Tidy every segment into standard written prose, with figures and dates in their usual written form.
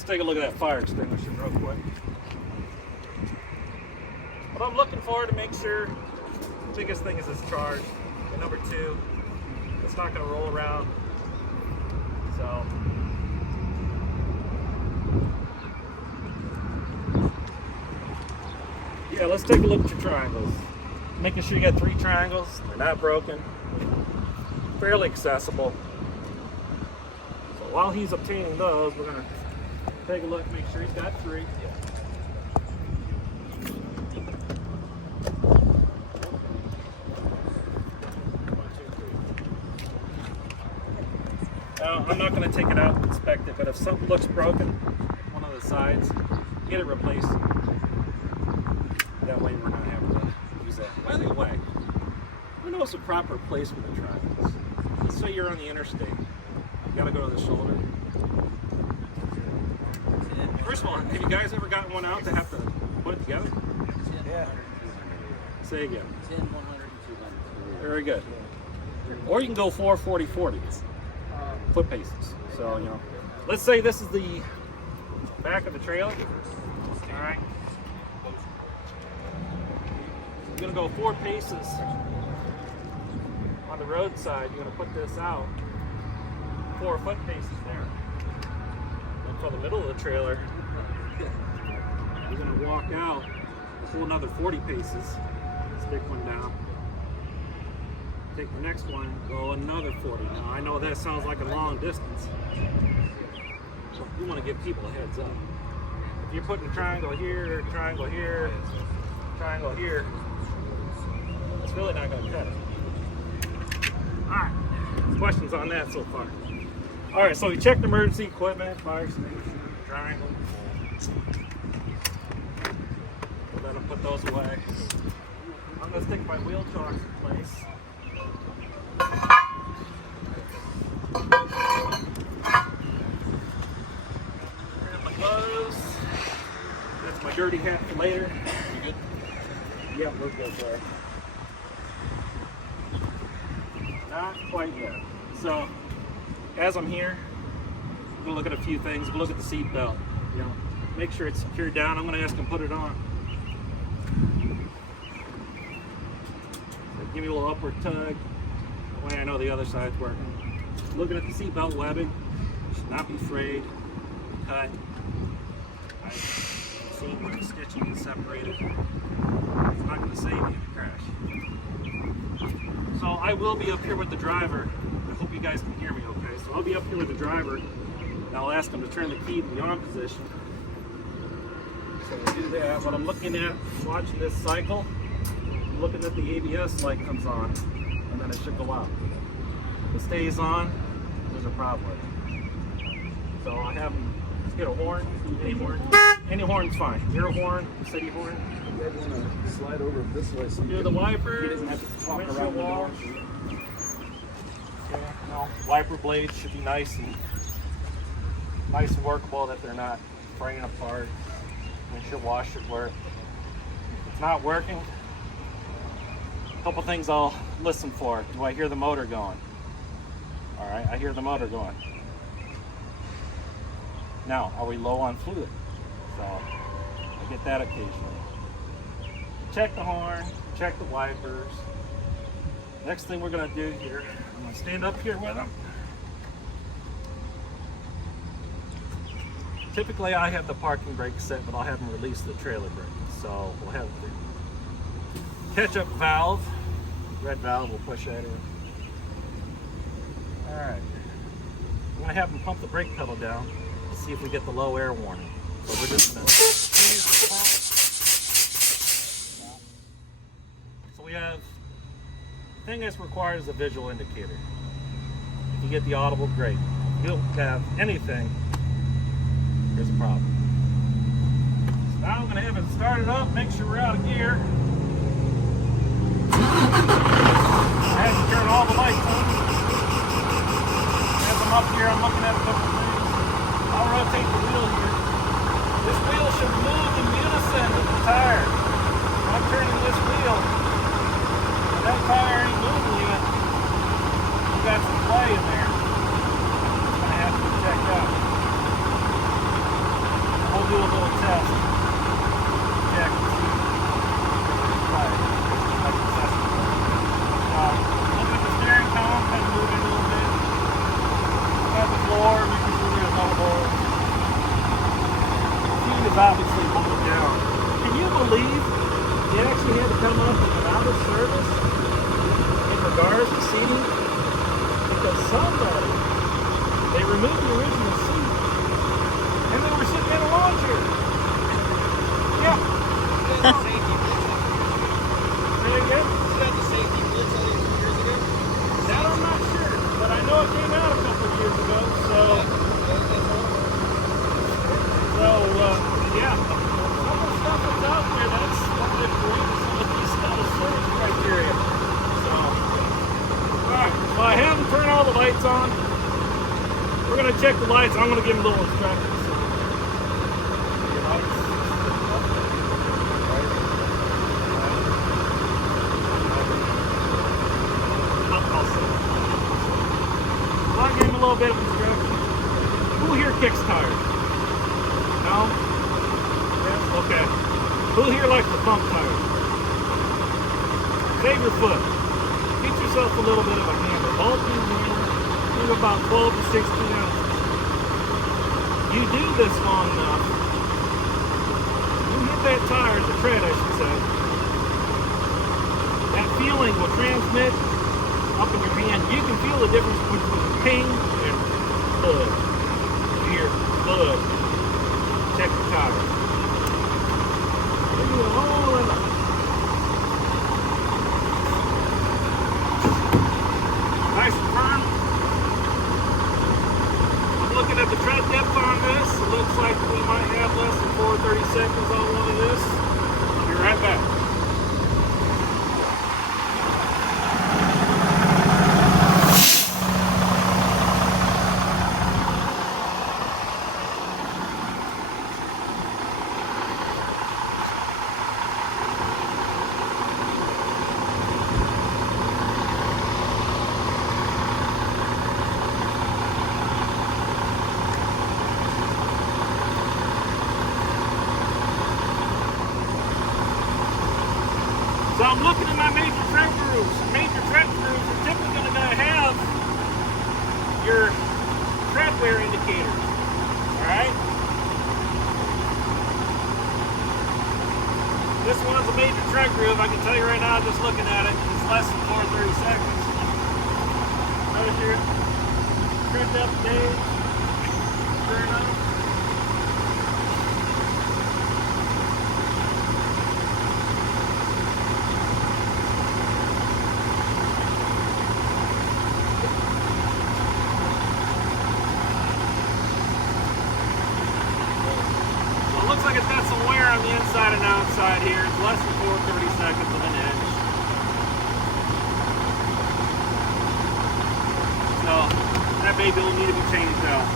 let's take a look at that fire extinguisher real quick. What I'm looking for to make sure the biggest thing is it's charged. And number two, it's not going to roll around. So yeah, let's take a look at your triangles. Making sure you got 3 triangles, they're not broken, fairly accessible. So while he's obtaining those, we're gonna take a look, make sure he's got 3. Now, I'm not gonna take it out and inspect it, but if something looks broken, one of the sides, get it replaced. That way we're not having to use that. By the way, who knows the proper placement of triangles? Let's say you're on the interstate. You gotta go to the shoulder. First of all, have you guys ever gotten one out to have to put it together? Yeah. Say again. 10, 100, and 200. Very good. Or you can go 4 40 40s. Foot paces. So, you know, let's say this is the back of the trailer. All right. You're gonna go 4 paces on the roadside. You're gonna put this out 4 foot paces there. And for the middle of the trailer, you're gonna walk out a whole another 40 paces. Stick one down. Take the next one, go another 40. Now I know that sounds like a long distance, but you want to give people a heads up. If you're putting a triangle here, triangle here, triangle here, it's really not going to cut it. Alright, questions on that so far? Alright, so we checked emergency equipment, fire extinguisher, triangle. We'll let them put those away. I'm going to stick my wheel chocks in place. Grab my gloves. That's my dirty hat for later. You good? Yeah, we're good there. Not quite yet. So, as I'm here, I'm gonna look at a few things. We'll look at the seat belt. You know, make sure it's secured down. I'm gonna ask him to put it on. So give me a little upward tug. That way I know the other side's working. Looking at the seat belt webbing. Should not be frayed, cut. I've seen where the stitching is separated. It's not going to save you if you crash. So I will be up here with the driver. I hope you guys can hear me okay. So I'll be up here with the driver, and I'll ask him to turn the key to the on position. So we'll do that. What I'm looking at, watching this cycle, I'm looking at the ABS light comes on, and then it should go out. If it stays on, there's a problem with it. So I have him get a horn, any horn. Any horn's fine. Your horn, city horn. You guys want to slide over this way so Do the wiper. he doesn't have to talk around the wall. door. Okay, no, wiper blades should be nice and workable, that they're not fraying apart. Windshield wash should work. If it's not working, a couple things I'll listen for. Do I hear the motor going? All right, I hear the motor going. Now, are we low on fluid? So I get that occasionally. Check the horn, check the wipers. Next thing we're gonna do here, I'm gonna stand up here with them. Typically I have the parking brake set, but I'll have them release the trailer brake. So we'll have the catch-up valve, red valve, we'll push that in. All right, I'm gonna have them pump the brake pedal down to see if we get the low air warning. So we're just gonna squeeze the pump. So we have, the thing that's required is a visual indicator. If you get the audible, great. If you don't have anything, there's a problem. So now I'm gonna have it started up, make sure we're out of gear. I have to turn all the lights on. As I'm up here, I'm looking at a couple things. I'll rotate the wheel here. This wheel should move in unison with the tire. I'm turning this wheel. If that tire ain't moving yet, you got some play in there. It's gonna have to be checked out. obviously broken down. Can you believe they actually had to come up with an out of service in regards to seating? Because somebody, they removed the original seat and they were sitting in a lawn chair. Yeah. Safety blitz on Say again? you got the safety blitz on you years ago? That I'm not sure, but I know it came out a couple of years ago, so yeah. Some of the stuff that's out there, that's what they've created some of these service criteria. So, alright, so I have them turn all the lights on. We're going to check the lights. I'm going to give them a little instructions. Your lights. I'll say it. So I gave them a little bit of instruction. Who here kicks tires? No? Yes? Okay. Who here likes to pump tires? Save your foot. Get yourself a little bit of a hammer. Bulky hammer. Think about 12 to 16 ounces. You do this long enough, you hit that tire, the tread I should say, that feeling will transmit up in your hand. You can feel the difference between ping and thud. Here, thud. Check the tire. Give you a whole lot. Nice and firm. I'm looking at the tread depth on this. It looks like we might have less than 430 seconds on one of this. I'll be right back. So I'm looking at my major tread grooves. Major tread grooves are typically going to have your tread wear indicators. Alright? This one's a major tread groove. I can tell you right now, just looking at it, it's less than 430 seconds. Notice here, tread depth gauge. Sure enough. Looks like it's got some wear on the inside and outside here. It's less than 430 seconds of an inch. So that baby will need to be changed out.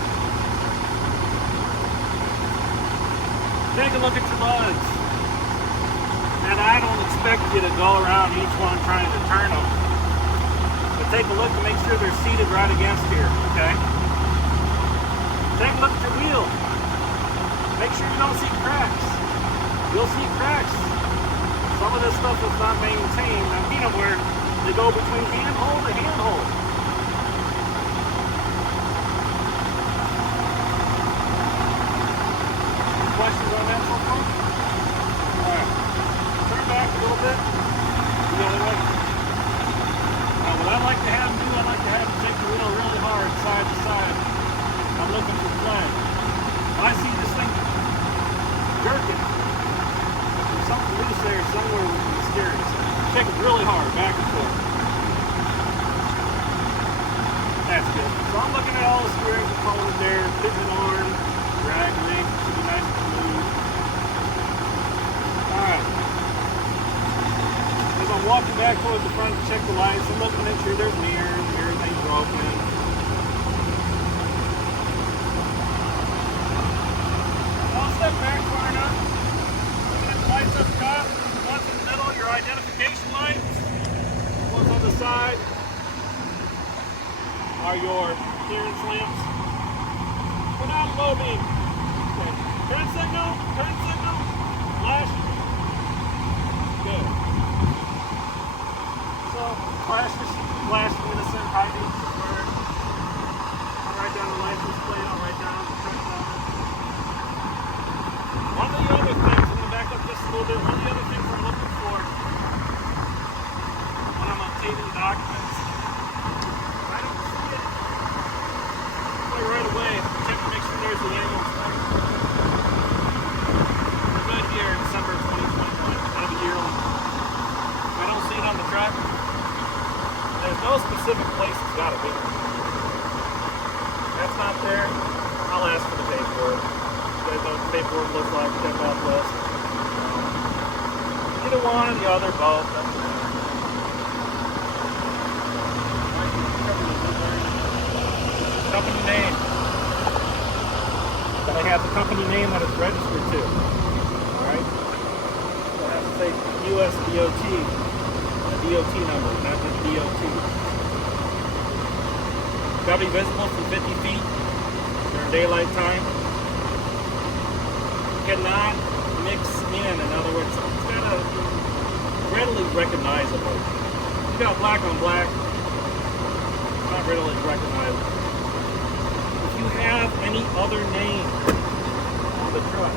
Take a look at your lugs. And I don't expect you to go around each one trying to turn them. But take a look to make sure they're seated right against here, okay? Take a look at your wheel. Make sure you don't see cracks. You'll see cracks. Some of this stuff is not maintained. I've seen them where they go between handhold to handhold. Questions on that so far? Alright. Turn back a little bit. The other way. Now what I like to have them do, I like to have them take the wheel really hard side to side. I'm looking for flag. I see this thing jerking. There's something loose there somewhere with the steering. Check it really hard, back and forth. That's good. So I'm looking at all the steering components there, pigeon arm, drag link, should be nice and smooth. Alright. As I'm walking back towards the front to check the lights, I'm looking at sure there's mirrors, everything's broken. Step back far enough. Looking at the lights up top. The ones in the middle, your identification lights. The ones on the side are your clearance lamps. Put on low beam. Okay. Turn signal. Flash. Good. So, flash innocent, high beam preferred. I'll write down the license plate. I'll write down the front number. One of check off list. Either one or the other, both. Company name. Gotta have the company name that it's registered to. Alright? So it has to say US DOT. A DOT number, not just DOT. Gotta be visible from 50 feet during daylight time. Cannot mix in other words, it's gotta be readily recognizable. You got black on black, it's not readily recognizable. If you have any other name on the truck,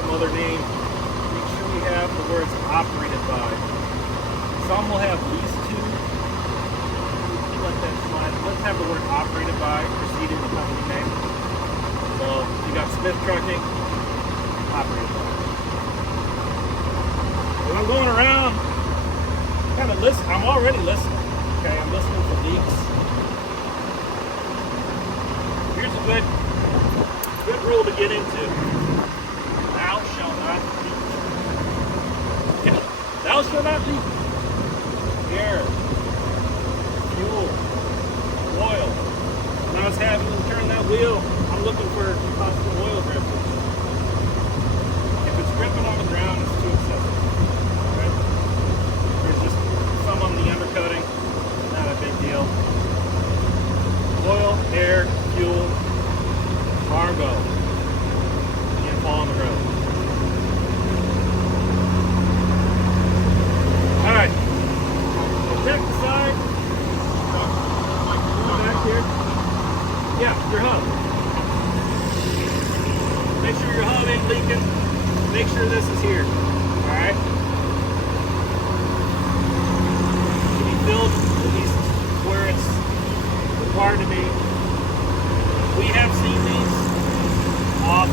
some other name, make sure we have the words operated by. Some will have leased to. Let that slide. Let's have the word operated by preceding the company name. So you got Smith Trucking, operated by. When I'm going around, kind of listen. I'm already listening. Okay, I'm listening for leaks. Here's a good rule to get into. Thou shalt not leak. Thou shalt not leak. Air, fuel, oil. When I was having to turn that wheel, I'm looking for possible oil drippage. If it's dripping on the ground, it's too excessive. Right? There's just some on the undercutting, not a big deal. Oil, air, fuel, cargo. Can't fall on the road. Alright. Check the side. Back here. Yeah, your hub. Make sure your hub ain't leaking. Make sure this is here. Alright? Can be filled at least where it's required to be. We have seen these off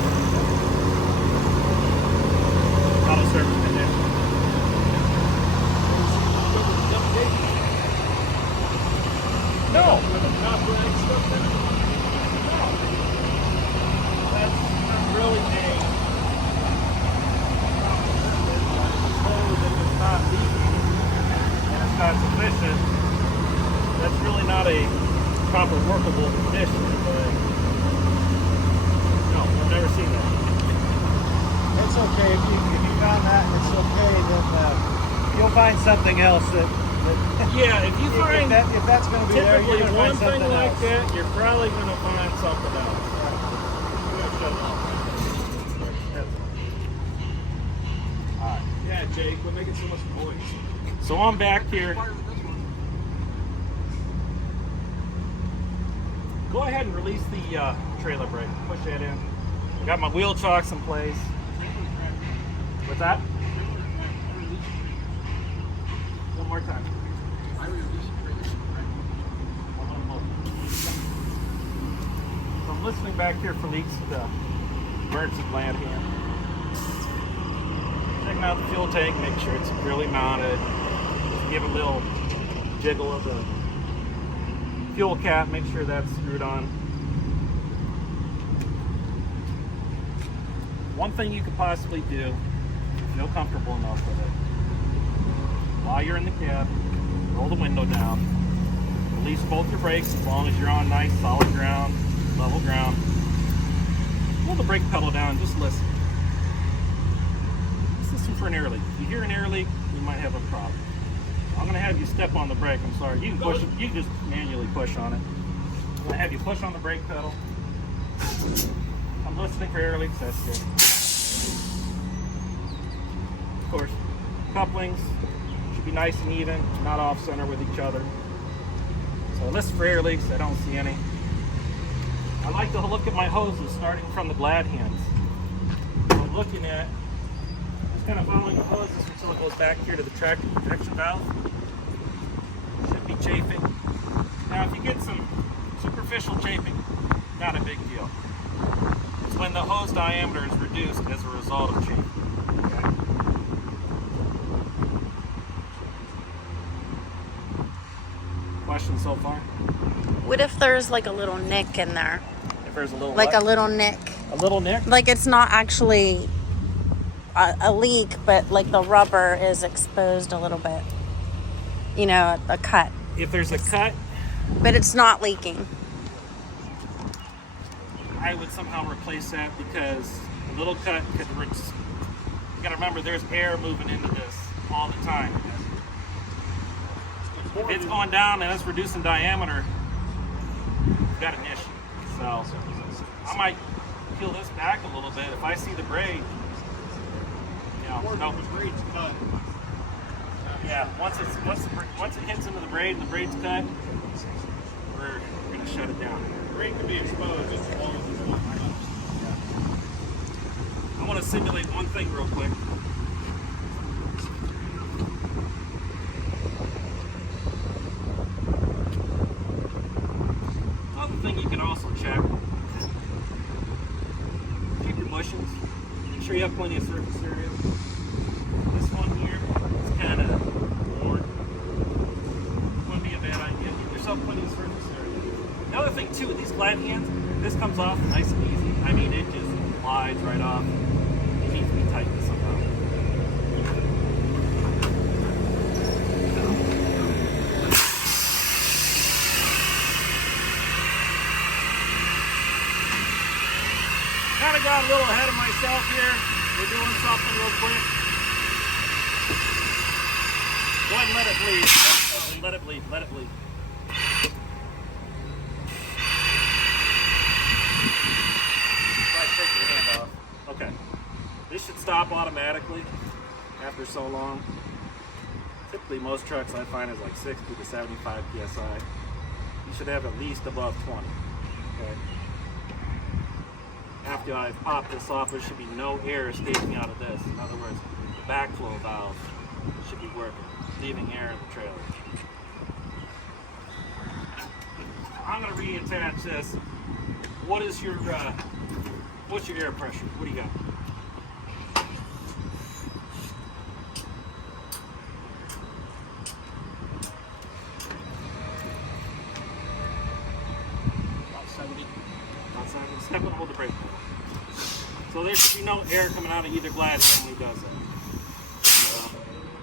auto service condition. No. Not brand stuff in it? No. That's not really a if it's not leaking and it's not sufficient, that's really not a proper workable condition. But no, I've never seen that. It's okay if you found that and it's okay, then you'll find something else that Yeah, if you find if that's going to be there, typically you're going to one find thing something like else. that, you're probably going to find something else. Alright. Yeah, Jake, we're making so much noise. So I'm back here. Go ahead and release the trailer brake. Push that in. I got my wheel chocks in place. What's that? One more time. So I'm listening back here for leaks of the emergency gland here. Checking out the fuel tank, make sure it's securely mounted. Just give a little jiggle of the fuel cap, make sure that's screwed on. One thing you could possibly do, if you feel comfortable enough with it, while you're in the cab, roll the window down, release both your brakes as long as you're on nice solid ground, level ground. Pull the brake pedal down and just listen. Just listen for an air leak. If you hear an air leak, you might have a problem. I'm going to have you step on the brake. I'm sorry. You can push it. You can just manually push on it. I'm going to have you push on the brake pedal. I'm listening for air leaks. That's good. Of course, couplings should be nice and even, not off center with each other. So listen for air leaks. I don't see any. I like to look at my hoses starting from the glad hands. I'm looking at, just kind of following the hoses until it goes back here to the tractor protection valve. Should be chafing. Now if you get some superficial chafing, not a big deal. It's when the hose diameter is reduced as a result of chafing. Okay? Questions so far? What if there's like a little nick in there? If there's a little like what? a little nick. A little nick. Like it's not actually a leak, but like the rubber is exposed a little bit. You know, a cut. If there's a cut, But it's not leaking. I would somehow replace that because a little cut could. You gotta remember, there's air moving into this all the time. If it's going down and it's reducing diameter, you've got an issue. So I might peel this back a little bit if I see the braid. You know, no. Yeah, once it hits into the braid and the braid's cut, we're gonna shut it down. The braid can be exposed just as long as it's not. I want to simulate one thing real quick. Another thing you can also check: keep your bushings. Make sure you have plenty of surface area. This one here is kind of worn. Wouldn't be a bad idea. Give yourself plenty of surface area. The other thing too, with these glad hands, this comes off nice and easy. I mean, it just glides right off. It needs to be tightened somehow. Kind of got a little ahead of myself here. We're doing something real quick. Go ahead and let it bleed. Let it bleed. Let it bleed. Take your hand off. Okay. This should stop automatically after so long. Typically, most trucks I find is like 60 to 75 psi. You should have at least above 20. Okay. After I've popped this off, there should be no air escaping out of this. In other words, the backflow valve should be working, leaving air in the trailer. I'm going to reattach this. What is your what's your air pressure? What do you got? About 70. About 70. Step and hold the brake. So there should be no air coming out of either glad hand when he does that.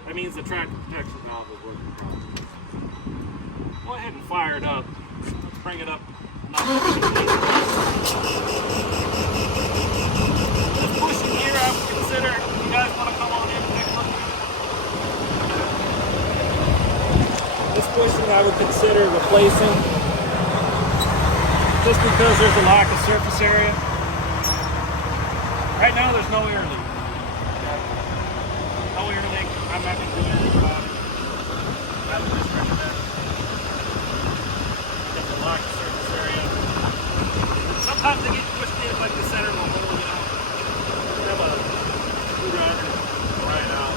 That means the tractor protection valve is working properly. Go ahead and fire it up. Let's bring it up. This pushing here, I would consider, if you guys want to come on in and take a look at it. This bushing I would consider replacing, just because there's a lack of surface area. Right now there's no air leak. No air leak. I'm not going to do anything about it. I would just recommend there's a lack of surface area. Sometimes they get pushed in like the center of a hole, you know. Have a screwdriver right out.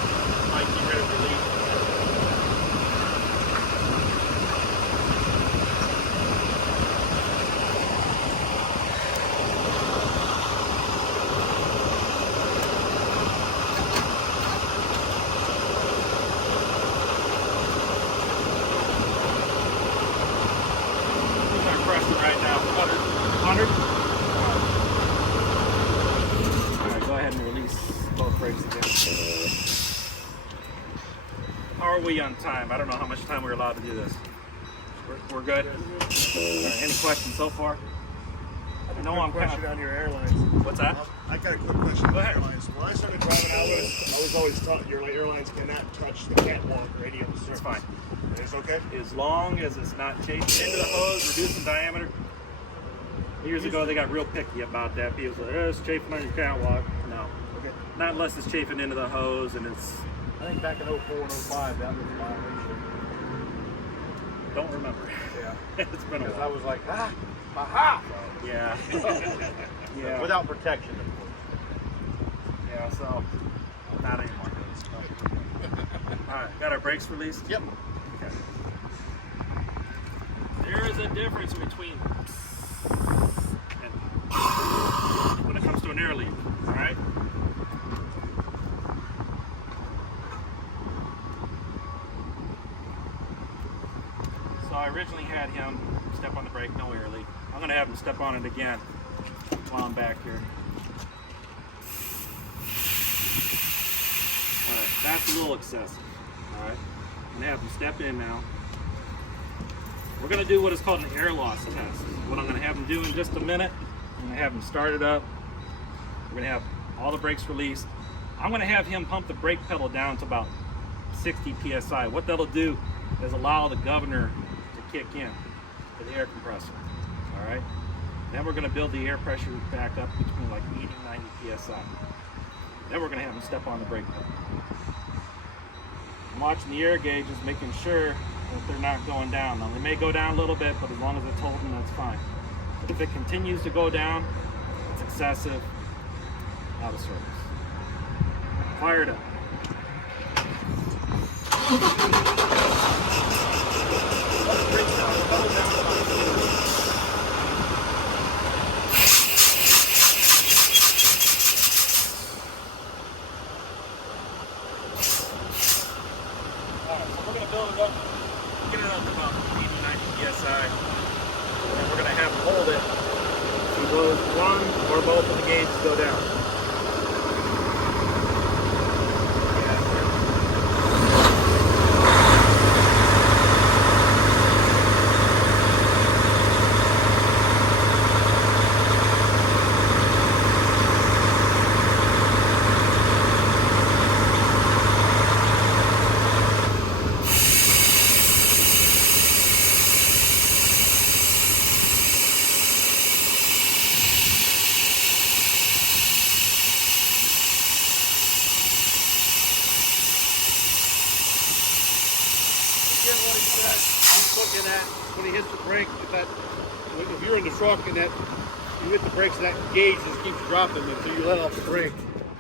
Might get rid of the leak. I'm pressing right now. 100. Alright, go ahead and release both brakes again. How are we on time? I don't know how much time we're allowed to do this. We're good? Alright, any questions so far? I know I'm question on your airlines. What's that? I got a quick question. Go ahead. On airlines. When I started driving, I was always taught your airlines cannot touch the catwalk or any of the surface. It's fine. It's okay? As long as it's not chafing into the hose, reducing diameter. Years ago, they got real picky about that. People said, it's chafing on your catwalk. No. Okay. Not unless it's chafing into the hose and it's... I think back in 04 and 05, that was a violation. Don't remember. Yeah. It's been a Because I while. was like, aha! Yeah. Yeah. Without protection, of course. Yeah, so not anymore. Alright, got our brakes released? Yep. Okay. There is a difference between and when it comes to an air leak, alright? So I originally had him step on the brake, no air leak. I'm going to have him step on it again. while I'm back here. Alright, that's a little excessive. Alright, I'm going to have him step in now. We're going to do what is called an air loss test. What I'm going to have him do in just a minute, I'm going to have him start it up. We're going to have all the brakes released. I'm going to have him pump the brake pedal down to about 60 psi. What that'll do is allow the governor to kick in to the air compressor. Alright? Then we're going to build the air pressure back up between like 80 and 90 psi. Then we're going to have him step on the brake pedal. I'm watching the air gauges, making sure that they're not going down. Now they may go down a little bit, but as long as it's holding, that's fine. But if it continues to go down, it's excessive, out of service. Fire it up. One or both of the gauges go down. What he said, he's looking at when he hits the brake. If you're in the truck and that you hit the brakes, that gauge just keeps dropping until you let off the brake.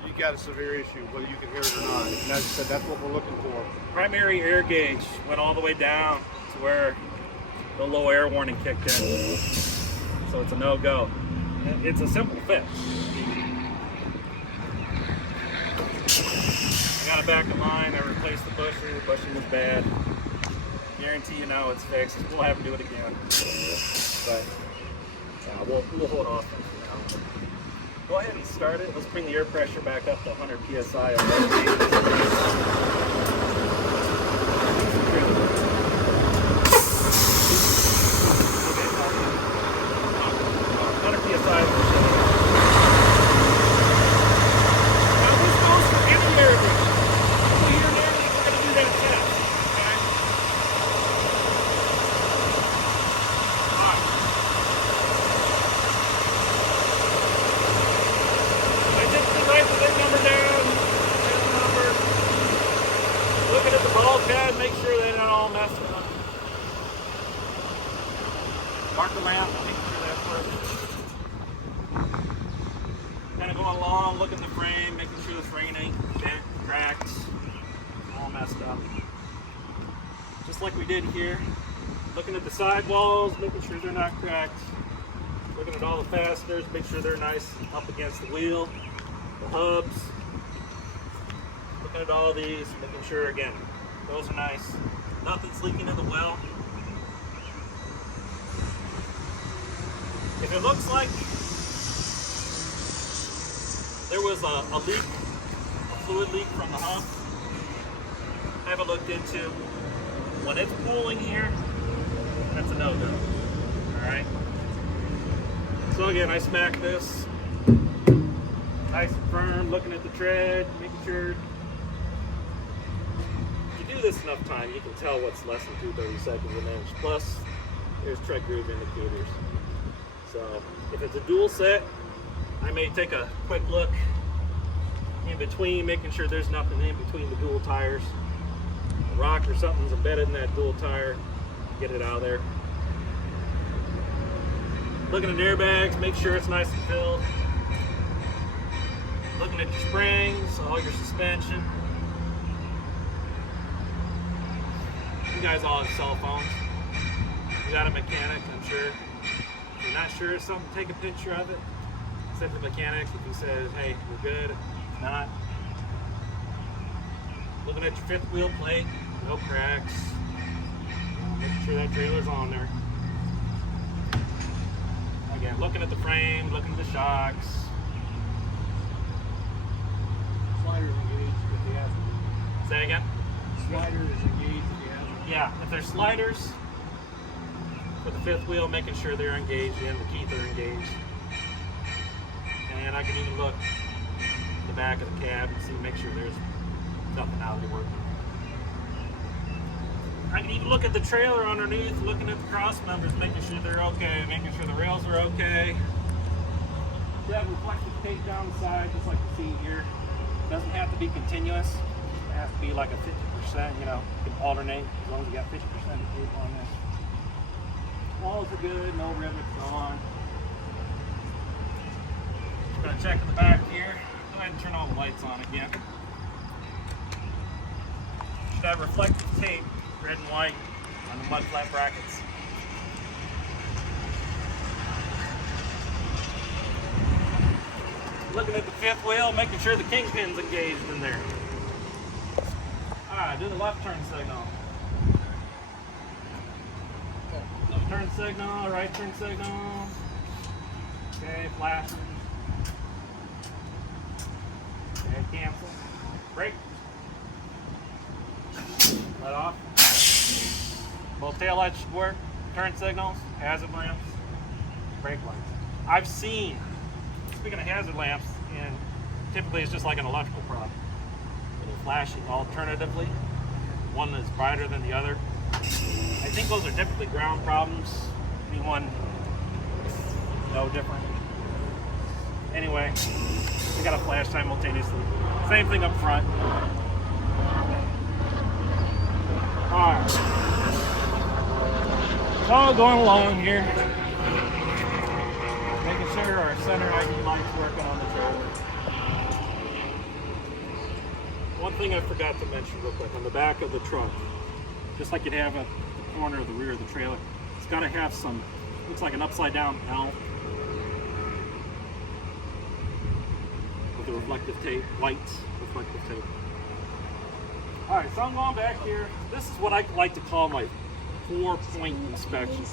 You got a severe issue, whether you can hear it or not. And as I said, that's what we're looking for. Primary air gauge went all the way down to where the low air warning kicked in. So it's a no-go. It's a simple fix. I got it back in line. I replaced the busher. The busher was bad. Guarantee you now it's fixed. We'll have to do it again. But we'll hold off for now. Go ahead and start it. Let's bring the air pressure back up to 100 psi. 100 psi. Now this goes for any air gauge. We're going to do that test. Okay? Looking at the bulkhead, make sure they're not all messed up. Mark the lamp, make sure that's working. Kind of going along, looking at the frame, making sure the frame ain't bent, cracked, all messed up. Just like we did here. Looking at the sidewalls, making sure they're not cracked. Looking at all the fasteners, make sure they're nice up against the wheel, the hubs. Looking at all these, making sure again, those are nice. Nothing's leaking in the well. If it looks like there was a leak, a fluid leak from the hump, I haven't looked into. When it's pooling here, that's a no-go. Alright? So again, I smack this nice and firm, looking at the tread, making sure. If you do this enough time, you can tell what's less than 2/32 an inch. Plus, there's tread groove indicators. So if it's a dual set, I may take a quick look in between, making sure there's nothing in between the dual tires. A rock or something's embedded in that dual tire, get it out of there. Looking at airbags, make sure it's nice and filled. Looking at your springs, all your suspension. You guys all have cell phones. You got a mechanic, I'm sure. If you're not sure of something, take a picture of it. Send the mechanic if he says, hey, we're good. If not, looking at your fifth wheel plate, no cracks. Making sure that trailer's on there. Again, looking at the frame, looking at the shocks. Slider's engaged if he has it. Say again? Slider is engaged if he has it. Yeah, if there's sliders for the fifth wheel, making sure they're engaged and the keys are engaged. And I can even look at the back of the cab and see, make sure there's nothing out of the work. I can even look at the trailer underneath, looking at the cross members, making sure they're okay, making sure the rails are okay. You have reflective tape down the side, just like you see here. Doesn't have to be continuous. It has to be like a 50%, you know, you can alternate as long as you got 50% of tape on this. Walls are good, no rivets on. Just gonna check in the back here. Go ahead and turn all the lights on again. Should have reflective tape, red and white, on the mud flat brackets. Looking at the fifth wheel, making sure the kingpin's engaged in there. Alright, do the left turn signal. Left turn signal, right turn signal. Okay, flashers. Okay, cancel. Brake. Let off. Both taillights should work. Turn signals, hazard lamps, brake lights. I've seen, speaking of hazard lamps, and typically it's just like an electrical problem. It'll flash alternatively. One is brighter than the other. I think those are typically ground problems. Anyone know different? Anyway, we got to flash simultaneously. Same thing up front. Alright. So going along here. Making sure our center ID light's working on the trailer. One thing I forgot to mention real quick, on the back of the truck, just like you'd have at the corner of the rear of the trailer, it's got to have some, looks like an upside down L with the reflective tape, lights, reflective tape. Alright, so I'm going back here. This is what I like to call my 4-point inspection.